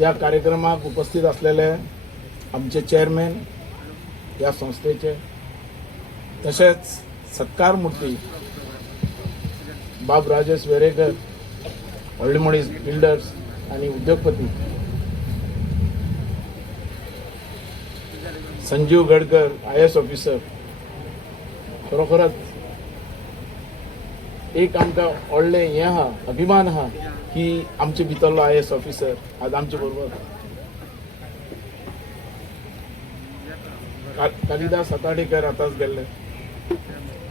या कार्यक्रमाक उपस्थित असलेले आमचे चेअरमॅन या संस्थेचे, तसेच सत्कार मूर्ती बाब राजेश वेरेकर, हळदीमोडी बिल्डर्स आणि उद्योगपती संजीव गडकर, IAS ऑफिसर, खरोखरच एक आमकां व्हडलें हें आहा, अभिमान आहा की आमचे भितरलो IAS ऑफिसर आज आमचे बरोबर. कालिदास साताडेकर आतांच गेल्ले,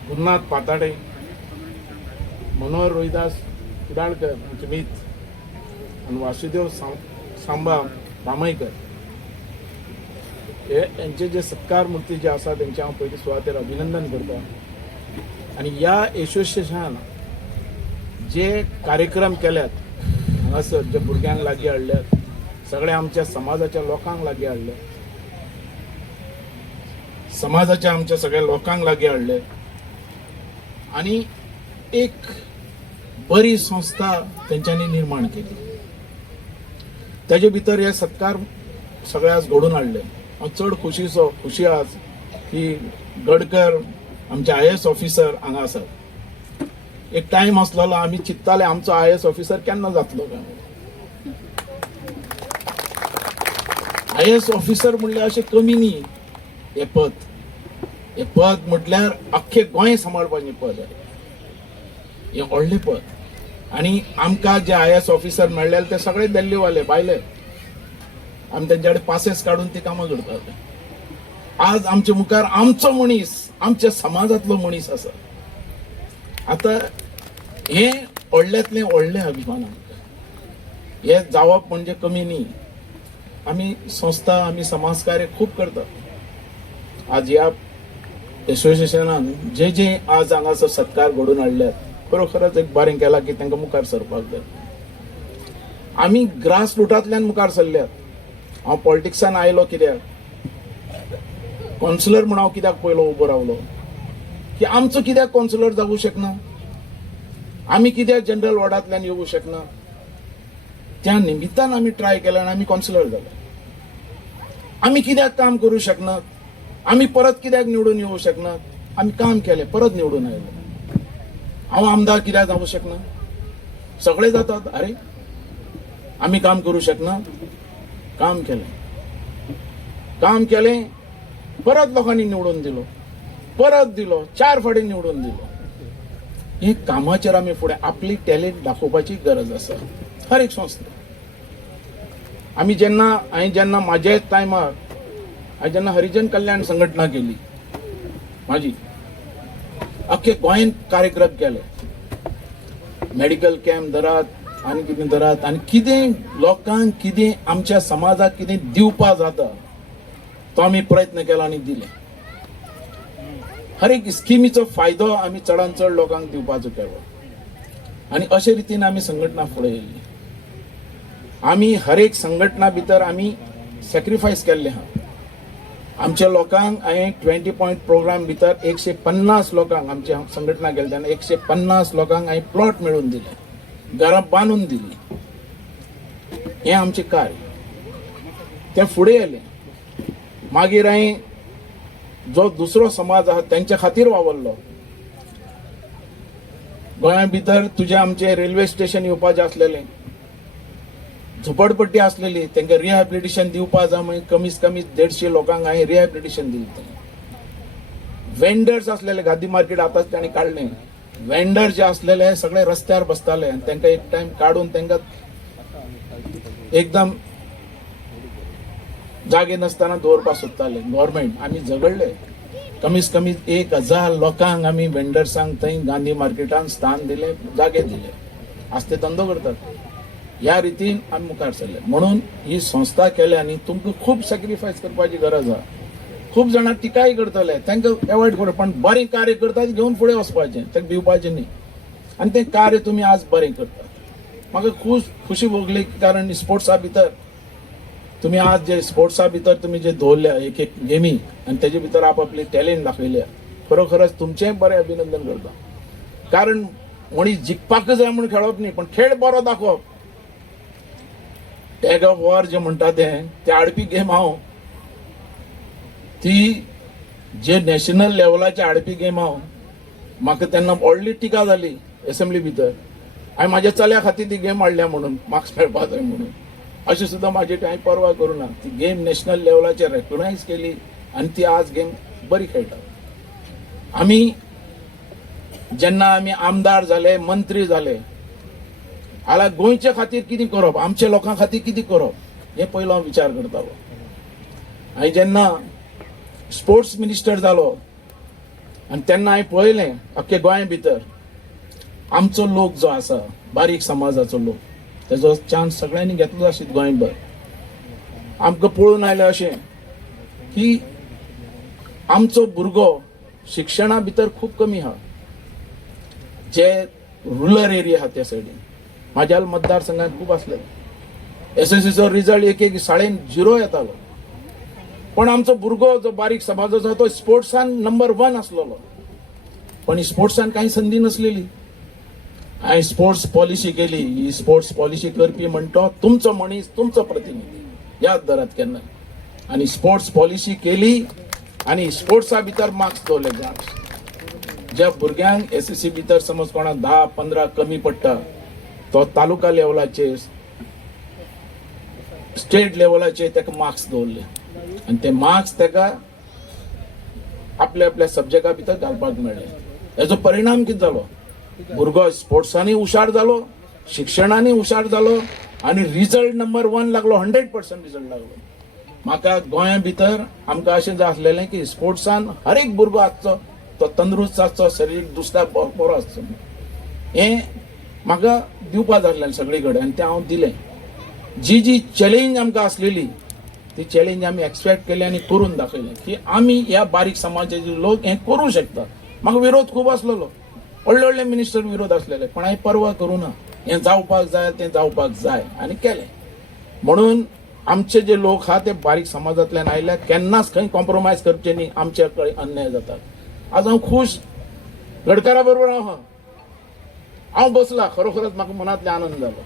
गुरुनाथ पाताडे, मनोहर रोहिदास कुडाळकर आमचे मीत, आणि वासुदेव सांबा रामयकर यांचे जे सत्कार मूर्ती जे आसा त्यांचे हांव पयली सुवातेर अभिनंदन करता. आणि या एसोसिएशनान जे कार्यक्रम केल्यात हांगासर, जे भुरग्यांक लागीं हाडल्यात, सगळ्या आमच्या समाजाच्या लोकांक लागीं हाडले, समाजाच्या आमच्या सगळ्या लोकांक लागीं हाडले आणि एक बरी संस्था तेंच्यांनी निर्माण केली. तेजे भितर हे सत्कार सगळ्याच घडून हाडले. हांव चड खुशी आज की गडकर आमचे IAS ऑफिसर हांगा आसात. एक टायम आसलेलो आमी चिंत्ताले आमचो IAS ऑफिसर केन्ना जातलो काय. IAS ऑफिसर म्हणल्यार अशें कमी न्ही हे पद. हे पद म्हटल्यार अख्खे गोंय सांबाळपाचें पद आहे. हे व्हडलें पद. आणि आमकां जे IAS ऑफिसर मेळ्ळे ते सगळे दिल्लीवाले भायले. आमी तेंचे कडेन पासेस काडून ती कामां करतात. आज आमचे मुखार आमचो मनीस, आमच्या समाजातलो मनीस आसा. आता हे व्हडल्यांतलें व्हडलें अभिमान आमकां. हे जावप म्हणजे कमी न्ही. आमी संस्था, आमी समाजकार्य खूब करतात. आज ह्या एसोसिएशनान जे जे आज हांगासर सत्कार घडोवन हाडल्यात, खरोखरच एक बरें केलां की तांकां मुखार सरपाक जाय. आमी ग्रास रुटांतल्यान मुखार सरल्यात. हांव पॉलिटिक्सान आयलो कित्याक, कॉन्सलर म्हूण हांव कित्याक पयलो उबो रावलो की आमचो कित्याक कॉन्सलर जावूं शकना, आमी कित्याक जनरल वॉर्डांतल्यान येवूं शकना. त्या निमित्तान आमी ट्राय केलें आनी आमी कॉन्सलर जाले. आमी कित्याक काम करूं शकनात, आमी परत कित्याक निवडून येवूं शकनात. आमी काम केलें, परत निवडून आयले. हांव आमदार कित्याक जावूं शकना. सगळे जातात. अरे आमी काम करूं शकना. काम केलें, परत लोकांनी निवडून दिलो, परत दिलो, 4 फावटी निवडून दिलो. हे कामाचेर आमी फुडें आपली टॅलेंट दाखोवपाची गरज आसा हर एक संस्था. आमी जेन्ना म्हाजे टायमार हांवें जेन्ना हरिजन कल्याण संघटना केली, म्हाजी अख्खे गोंयान कार्यक्रम केले, मेडिकल कॅम्प धरात आनी कितें धरात, आनी कितें लोकांक कितें आमच्या समाजाक कितें दिवपा जाता तो आमी प्रयत्न केला आनी दिले. हर एक स्किमीचो फायदो आमी चडान चड लोकांक दिवपाचो केलो. आनी अशे रितीन आमी संघटना फुडें येयली. आमी हर एक संघटना भितर आमी सॅक्रिफायस केल्ले आहा. आमच्या लोकांक हांवें 20 पॉयंट प्रोग्राम भितर 150 लोकांक आमच्या संघटना केली तेन्ना 150 लोकांक हांवें प्लॉट मेळून दिले, घरां बांदून दिली. हे आमचे कार्य. ते फुडें येले. मागीर हांवें जो दुसरो समाज आहा तेंच्या खातीर वावरलो. गोंया भितर तुजे आमचे रेल्वे स्टेशन येवपाचें आसलेलें, झोपडपट्टी आसलेली, तांकां रिहॅबिलिटेशन दिवपा जाय म्हणून कमीत कमी 150 लोकांक हांवें रिहॅबिलिटेशन दिलें. वेंडर्स आसलेले गादी मार्केट आतांच तांणी काडलें. वेंडर जे आसलेले सगळे रस्त्यार बसताले आनी तांकां एक टायम काडून तांकां एकदम जागे नासतना दवरपाक सोदताले. गव्हर्मेंट आमी झगडले. कमीत कमी 1000 लोकांक आमी वेंडर्सांक थंय गांधी मार्केटान स्थान दिले, जागे दिले. आज ते धंदो करतात. ह्या रितीन आमी मुखार सरले. म्हणून ही संस्था केल्या आनी तुमकां खूब सॅक्रिफायस करपाची गरज आहा. खूब जाणां टिकाय करतले, तांकां एवॉयड करप, पण बरें कार्य करतात घेवन फुडें वचपाचें, ताका भिवपाचें न्ही. आनी तें कार्य तुमी आज बरें करतात. म्हाका खूब खुशी भोगली, कारण स्पोर्ट्सा भितर तुम्ही आज जे स्पोर्ट्सा भितर तुम्ही जे दवरल्या एक एक गेमी आनी तेजे भितर आपली टॅलेंट दाखयल्या, खरोखरच तुमचें बरें अभिनंदन करता. कारण मनीस जिखपाक जाय म्हणून खेळप न्ही, पण खेळ बरो दाखोवप टॅग ऑफ वॉर जे म्हणटा ते आडपी गेम हांव ती जे नॅशनल लेवलाचे आडपी गेम हांव म्हाका तेन्ना व्हडली टिका जाली असेंब्ली भितर हांवें म्हाज्या चल्या खातीर ती गेम हाडल्या म्हणून मार्क्स मेळपा जाय म्हणून अशें सुद्दां म्हाजी हांवें परवा करूं ना ती गेम नॅशनल लेवलाचेर रेकॉग्नायज केली आनी ती आज गेम बरी खेळटा जेन्ना आमी आमदार जाले मंत्री जाले हाल्या गोंयचे खातीर कितें करप आमच्या लोकां खातीर कितें करप हे पयलो हांव विचार करतालो हांवें जेन्ना स्पोर्ट्स मिनिस्टर जालो आनी तेन्ना हांवें पळयलें अख्खे गोंया भितर आमचो लोक जो आसा बारीक समाजाचो लोक तेजो चान्स सगळ्यांनी घेतलो आशित गोंयभर आमकां पळोवन आयलें अशें की आमचो भुरगो शिक्षणा भितर खूब कमी आहा जे रुरल एरिया आहा त्या सायडीन म्हाज्या मतदारसंघात खूब आसले एसएससीचो रिजल्ट एक शाळेन 0 येतालो पण आमचो भुरगो जो बारीक समाजाचो आहा तो स्पोर्ट्सान नंबर 1 आसलेलो पण स्पोर्ट्सान कांय संदी नसलेली हांवें स्पोर्ट्स पॉलिसी केली ही स्पोर्ट्स पॉलिसी करपी म्हणतो तुमचो मनीस तुमचो प्रतिनिधी याद धरात केन्ना आनी स्पोर्ट्स पॉलिसी केली आनी स्पोर्ट्सा भितर मार्क्स दवरले ज्या भुरग्यांक एसएससी भितर समज कोणाक 10-15 कमी पडटा तो तालुका लेवलाचेर स्टेट लेवलाचेर ताका मार्क्स दवरले आनी ते मार्क्स ताका आपल्या आपल्या सब्जेक्टा भितर घालपाक मेळ्ळे हेजो परिणाम कितें जालो भुरगो स्पोर्ट्सांनी हुशार जालो शिक्षणांनी हुशार जालो आनी रिजल्ट नंबर 1 लागलो 100% रिजल्ट लागलो म्हाका गोंया भितर आमकां अशें जाय आसलेलें की स्पोर्ट्सान हर एक भुरगो आसचो तो तंदुरुस्त आसचो शरीर दुसऱ्या बरो आसचो हें म्हाका दिवपा जाय आसलें सगळे कडेन आनी तें हांव दिलें जी चॅलेंज आमकां आसलेली ती चॅलेंज आमी एक्सपेक्ट केली आनी करून दाखयलें की आमी ह्या बारीक समाजाचे लोक हें करूं शकता म्हाका विरोध खूब आसलेलो व्हडले मिनिस्टर विरोध आसलेले पण हांवें परवा करूं ना हें जावपाक जाय तें जावपाक जाय आनी केलें म्हणून आमचे जे लोक आहा ते बारीक समाजांतल्यान आयल्या केन्नाच खंय कॉम्प्रोमायज करचे न्ही आमचे कडेन अन्याय जातात आज हांव खूश गडकरा बरोबर हांव बसला खरोखरच म्हाका मनांतले आनंद जालो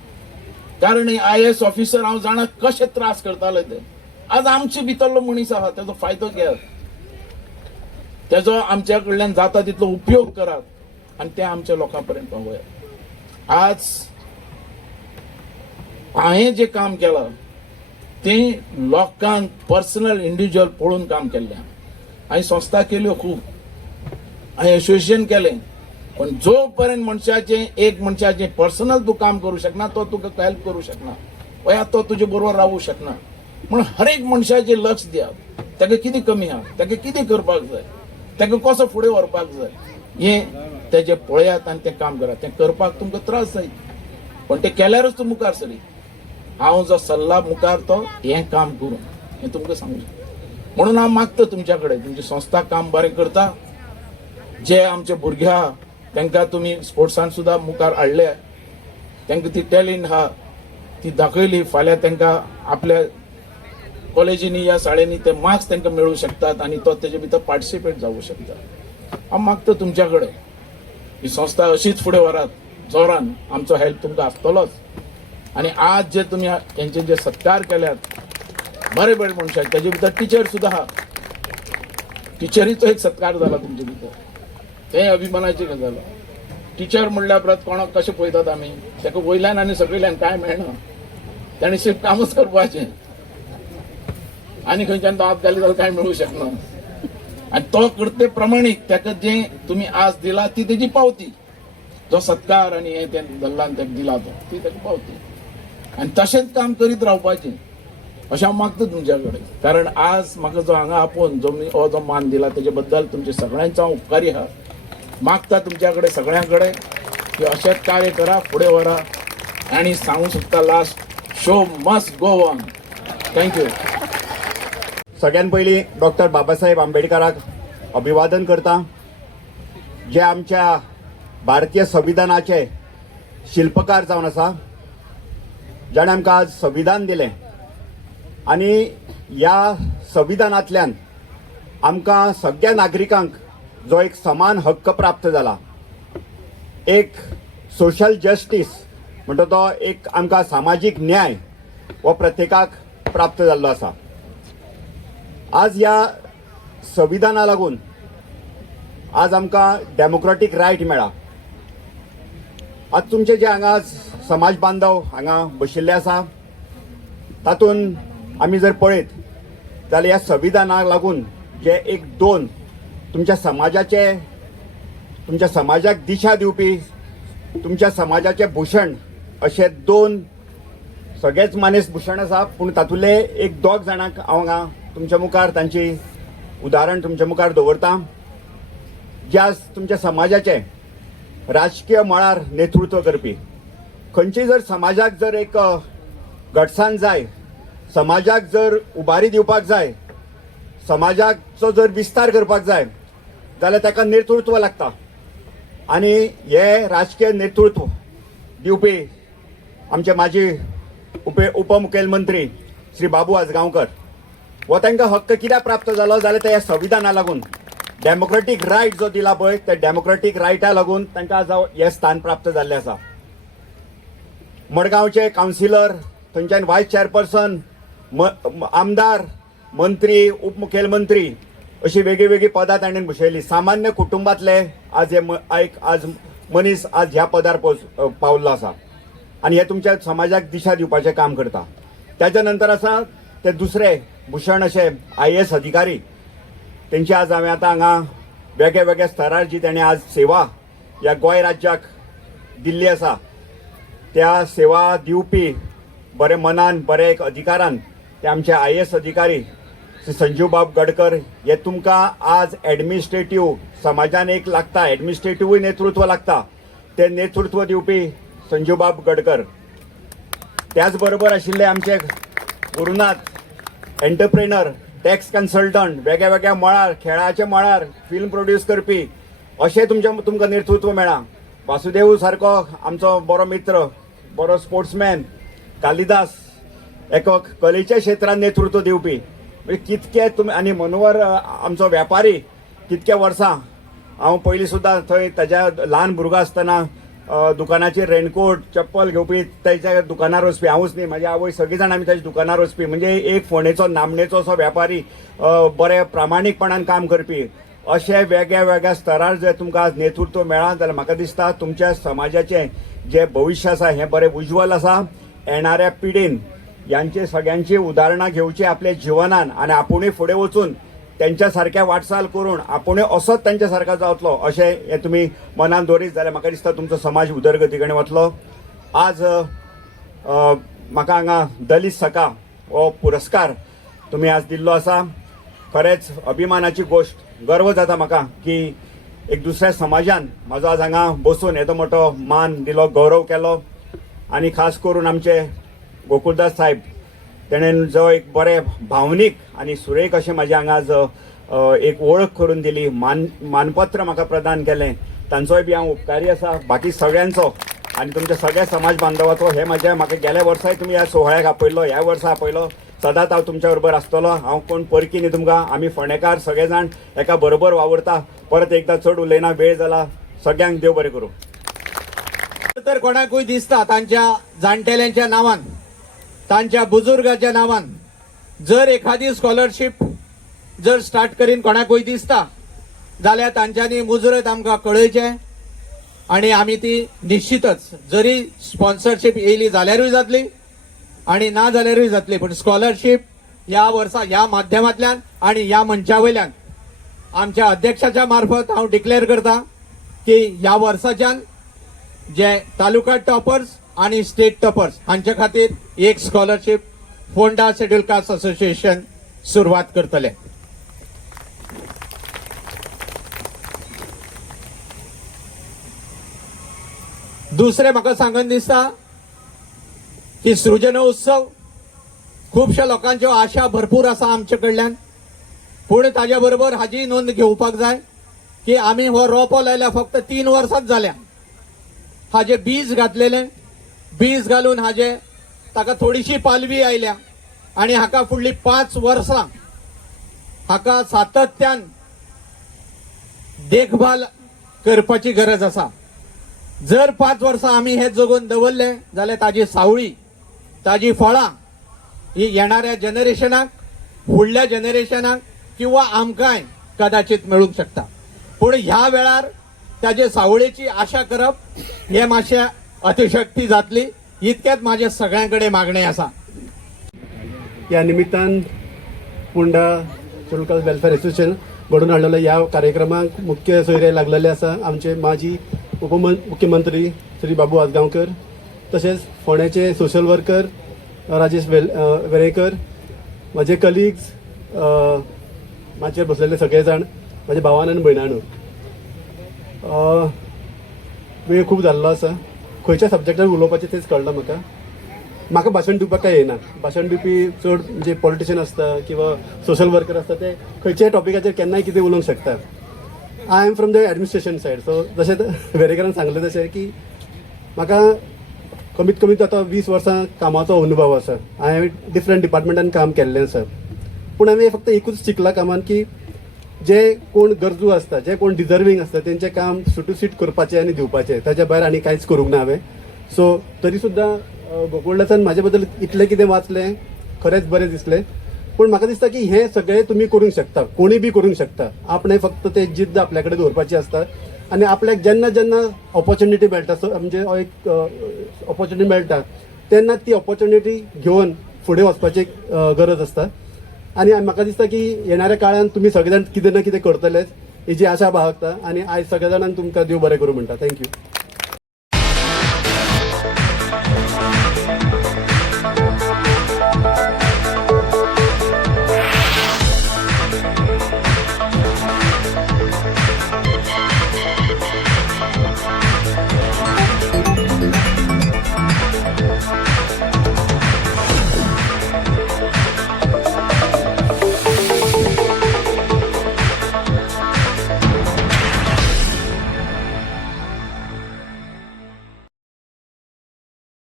कारण IAS ऑफिसर हांव जाणा कशे त्रास करताले ते आज आमचे भितरलो मनीस आहा तेजो फायदो घेयात तेजो आमच्या कडल्यान जाता तितलो उपयोग करात आनी ते आमच्या लोकां पर्यंत पावयात आज हांवें जें काम केलां तें लोकांक पर्सनल इंडिव्हिज्युअल पळोवन काम केल्लें हांवें संस्था केल्यो खूब हांवें एसोसिएशन केलें पण जो पर्यंत मनशाचें पर्सनल तूं काम करूं शकना तो तुका हेल्प करूं शकना वा तो तुजे बरोबर रावूं शकना म्हण हर एक मनशाचें लक्ष दियात ताका कितें कमी आहा ताका कितें करपाक जाय ताका कसो फुडें व्हरपाक जाय हें तेजें पळयात आनी तें काम करात तें करपाक तुमकां त्रास जाय पण तें केल्यारच तूं मुखार सरी हांव जो सल्ला मुखार तो हें काम करूं हें तुमकां सांगू म्हणून हांव मागता तुमच्या कडेन तुमची संस्था काम बरें करता जे आमचे भुरगे आहा तांकां तुमी स्पोर्ट्सान सुद्दां मुखार हाडले तांकां ती टॅलंट आहा ती दाखयली फाल्यां तांकां आपल्या कॉलेजींनी या शाळेंनी ते मार्क्स तांकां मेळूं शकतात आनी तो तेजे भितर पार्टिसिपेट जावूं शकता हांव मागता तुमच्या कडेन ही संस्था अशीच फुडें व्हरात जोरान आमचो हेल्प तुमकां आसतलोच आनी आज जे तुमी तेंचे जे सत्कार केल्यात बरे बरे मनशाक तेजे भितर टिचर सुद्दां आहा टिचरीचो एक सत्कार जाला तुमचे भितर तें अभिमानाची गजाल टिचर म्हणल्या परत कोणाक कशें पळयतात आमी ताका वयल्यान आनी सकयल्यान कांय मेळना ताणें सिर्फ कामच करपाचें आनी खंयच्यान तो हात घाली जाल्यार कांय मेळूं शकना आनी तो करते प्रमाणीक ताका जें तुमी आज दिला ती तेजी पावती जो सत्कार आनी हें तें धरलान ताका दिला तो ती ताका पावती आनी तशेंच काम करीत रावपाचें अशें हांव मागता तुमच्या कडेन कारण आज म्हाका जो हांगा आपोवन हो जो मान दिला तेजे बद्दल तुमचे सगळ्यांचो हांव उपकारी आहा मागता तुमच्या कडेन सगळ्यां कडेन की अशेंच कार्य करा फुडें व्हरा आनी सांगूंक सोदता last show must go on thank you सगळ्यात पयलीं डॉक्टर बाबासाहेब आंबेडकराक अभिवादन करता जे आमच्या भारतीय संविधानाचे शिल्पकार जावन आसा जाणें आमकां आज संविधान दिलें आनी ह्या संविधानांतल्यान आमकां सगळ्या नागरिकांक जो एक समान हक्क प्राप्त जाला एक सोशल जस्टीस म्हणटा तो एक आमकां सामाजीक न्याय हो प्रत्येकाक प्राप्त जाल्लो आसा. आज ह्या संविधाना लागून आज आमकां डेमोक्रेटीक रायट मेळ्ळा. आज तुमचे जे हांगा समाज बांधव हांगा बशिल्ले आसा तातूंत आमी जर पळयत जाल्यार ह्या संविधानाक लागून जे एक दोन तुमच्या समाजाक दिशा दिवपी तुमच्या समाजाचे भूषण अशे दोन सगळेच मानेस भूषण आसा, पूण तातूंतले एक दोग जाणांक हांव हांगा तुमच्या मुखार तांची उदाहरण तुमच्या मुखार दवरता. जे आज तुमच्या समाजाचे राजकीय मळार नेतृत्व करपी, खंयचीय जर समाजाक जर एक घटसाण जाय, समाजाक जर उबारी दिवपाक जाय, समाजाचो जर विस्तार करपाक जाय जाल्यार ताका नेतृत्व लागता. आनी हे राजकीय नेतृत्व दिवपी आमचे माजी उपमुखेलमंत्री श्री बाबू आजगांवकर हो तांकां हक्क कित्याक प्राप्त जालो जाल्यार त्या संविधाना लागून डेमोक्रेटीक रायट जो दिला पळय त्या डेमोक्रेटीक रायटा लागून तांकां आज हे स्थान प्राप्त जाल्लें आसा. मडगांवचे कावन्सिलर, थंयच्यान वायस चेअरपर्सन, आमदार, मंत्री, उपमुखेलमंत्री अशी वेगळी वेगळी पदां ताणें भुशयली. सामान्य कुटुंबातले आज आज मनीस आज ह्या पदार पावल्लो आसा आनी हे तुमच्या समाजाक दिशा दिवपाचें काम करता. त्याच्या नंतर आसा ते दुसरे भूषण अशे IAS अधिकारी. तेंची आज हांवें आतां हांगा वेगळ्या वेगळ्या स्तरार जी तेणें आज सेवा ह्या गोंय राज्याक दिल्ली आसा त्या सेवा दिवपी बरे मनान बरे एक अधिकारान ते आमचे IAS अधिकारी श्री संजीव बाब गडकर हे तुमकां आज एडमिनिस्ट्रेटीव समाजान एक लागता, एडमिनिस्ट्रेटीवूय नेतृत्व लागता, ते नेतृत्व दिवपी संजीव बाब गडकर. त्याच बरोबर आशिल्ले आमचे गुरुनाथ एंटरप्रेनर, टॅक्स कन्सल्टंट, वेगळ्या वेगळ्या मळार, खेळाच्या मळार फिल्म प्रोड्यूस करपी अशें तुमकां नेतृत्व मेळ्ळा. वासुदेव सारको आमचो बरो मित्र, बरो स्पोर्ट्समॅन, कालिदास एक कलेच्या क्षेत्रांत नेतृत्व दिवपी. म्हणजे कितके तुमी आनी मनोहर आमचो वेपारी कितके वर्सां हांव पयलीं सुद्दां थंय ताज्या ल्हान भुरगो आसतना दुकानाचेर रेनकोट चप्पल घेवपी ताच्या दुकानार वचपी, हांवूच न्ही म्हाजी आवय सगळीं जाण आमी ताच्या दुकानार वचपी. म्हणजे एक फोंडेचो नामनेचो असो वेपारी, बरे प्रामाणीकपणान काम करपी. अशे वेगळ्या वेगळ्या स्तरार जर तुमकां आज नेतृत्व मेळ्ळा जाल्यार म्हाका दिसता तुमच्या समाजाचें जे भविश्य आसा हें बरें उज्वल आसा. येणाऱ्या पिढीन यांचे सगळ्यांची उदाहरणां घेवची आपल्या जिवनान आनी आपुणूय फुडें वचून त्यांच्या सारक्या वाटचाल करून आपुणूय असोच त्यांच्या सारका जावतलो अशें हें तुमी मनान दवरीत जाल्यार म्हाका दिसता तुमचो समाज उदरगती कडेन वतलो. आज म्हाका हांगा दलित सखा हो पुरस्कार तुमी आज दिल्लो आसा. खरेंच अभिमानाची गोश्ट, गर्व जाता म्हाका की एक दुसऱ्या समाजान म्हाजो आज हांगा बसून येदो मोठो मान दिलो, गौरव केलो. आनी खास करून आमचे गोकुळदास साहेब तेणेन जो एक बरे भावनीक आनी सुरेख अशें म्हाजे हांगा आज एक वळख करून दिली, मानपत्र म्हाका प्रदान केलें, तांचोय बी हांव उपकारी आसा. बाकी सगळ्यांचो आनी तुमच्या सगळ्या समाज बांधवाचो हे म्हाका गेल्या वर्साय तुमी ह्या सोहळ्याक आपयल्लो, ह्या वर्सा आपयलो. सदांच हांव तुमच्या बरोबर आसतलो. हांव कोण परकी न्ही तुमकां, आमी फोंडेकार सगळे जाण एका बरोबर वावरता. परत एकदां चड उलयना, वेळ जाला. सगळ्यांक देव बरें करूं. तर कोणाकूय दिसता तांच्या जाणटेल्यांच्या नावान, तांच्या बुजुर्गाच्या नावान जर एखादी स्कॉलरशिप जर स्टार्ट करीन कोणाकूय दिसता जाल्यार तांच्यांनी मुजरत आमकां कळयचें आनी आमी ती निश्चितच जरी स्पॉन्सरशीप येयली जाल्यारूय जातली आनी ना जाल्यारूय जातली. पण स्कॉलरशिप ह्या वर्सा ह्या माध्यमांतल्यान आनी ह्या मंचा वयल्यान आमच्या अध्यक्षाच्या मार्फत हांव डिक्लेअर करता की ह्या वर्साच्यान जे तालुका टॉपर्स आणि स्टेट टॉपर्स हांच्या खातीर एक scholarship Ponda schedule caste association सुरवात करतले. दुसरे म्हाका सांगन दिसता की सृजनोत्सव खुबश्या लोकांच्यो आशा भरपूर आसा आमचे कडल्यान, पूण ताज्या बरोबर हाजी नोंद घेवपाक जाय की आमी हो रोपो लायल्या फक्त 3 वर्सांच जाल्या. हाजे बीज घातलेले, बीज घालून हाजे ताका थोडीशी पालवी आयल्या आणि हाका फुडली 5 वर्सां हाका सातत्यान देखभाल करपाची गरज आसा. जर 5 वर्सां आमी हे जगोवन दवरले जाल्यार ताजी सावळी, ताजी फळां येणाऱ्या जनरेशनाक फुडल्या जनरेशनाक किंवा आमकांय कदाचित मेळूंक शकता. पूण ह्या वेळार ताजे सावळेची आशा करप हे मातशें अतिशक्ती जातली. इतकेच माझे सगळ्यांकडे मागणे आसा. या निमित्तान पुंडा शेड्यूल वेलफेअर असोसिएशन घडून हाडलेल्या या कार्यक्रमाक मुख्य सोयरे लागलेले आसा आमचे माजी मुख्यमंत्री श्री बाबू आजगांवकर, तशेंच फोंड्याचे सोशल वर्कर राजेश वेरेकर, माझे कलिग्स, माचेर बसलेले सगळे जाण, माझे भावान आनी भयणाणू. वेळ खूब जाल्लो आसा. खंयच्या सब्जेक्टार उलोवपाचें तेच कळना म्हाका भाशण दिवपाक काय येना. भाशण दिवपी चड म्हणजे पॉलिटिशियन आसता किंवा सोशल वर्कर आसता ते खंयच्याय टॉपिकाचेर केन्नाय कितें उलोवंक शकता. I am from the administration said. So जशें वेरेकरान सांगलें तशें की म्हाका कमीत कमी आतां 20 वर्सां कामाचो अनुभव आसा. हांवें डिफरंट डिपार्टमेंटान काम केल्लें आसा. पूण हांवें फक्त एकूच शिकला कामान की जे कोण गरजू आसता, जे कोण डिजर्विंग आसता तेंचें काम सुटूसीट करपाचें आनी दिवपाचें. ताच्या भायर आनी कांयच करूंक ना हांवें. सो तरी सुद्दां गोकुळदासान म्हाजे बद्दल इतलें कितें वाचलें खरेंच बरें दिसलें. पूण म्हाका दिसता की हें सगळें तुमी करूंक शकता, कोणी बी करूंक शकता. आपणें फक्त तें जिद्द आपल्या कडेन दवरपाची आसता आनी आपल्याक जेन्ना जेन्ना ऑपॉर्च्युनिटी मेळटा, म्हणजे एक ऑपॉर्च्युनिटी मेळटा तेन्ना ती ऑपॉर्च्युनिटी घेवन फुडें वचपाची गरज आसता. आनी म्हाका दिसता की येणाऱ्या काळान तुमी सगळे जाण कितें ना कितें करतलेच हेजी आशा बाळगता. आनी आयज सगळ्या जाणांक तुमकां देव बरें करूं म्हणटा. थँक्यू.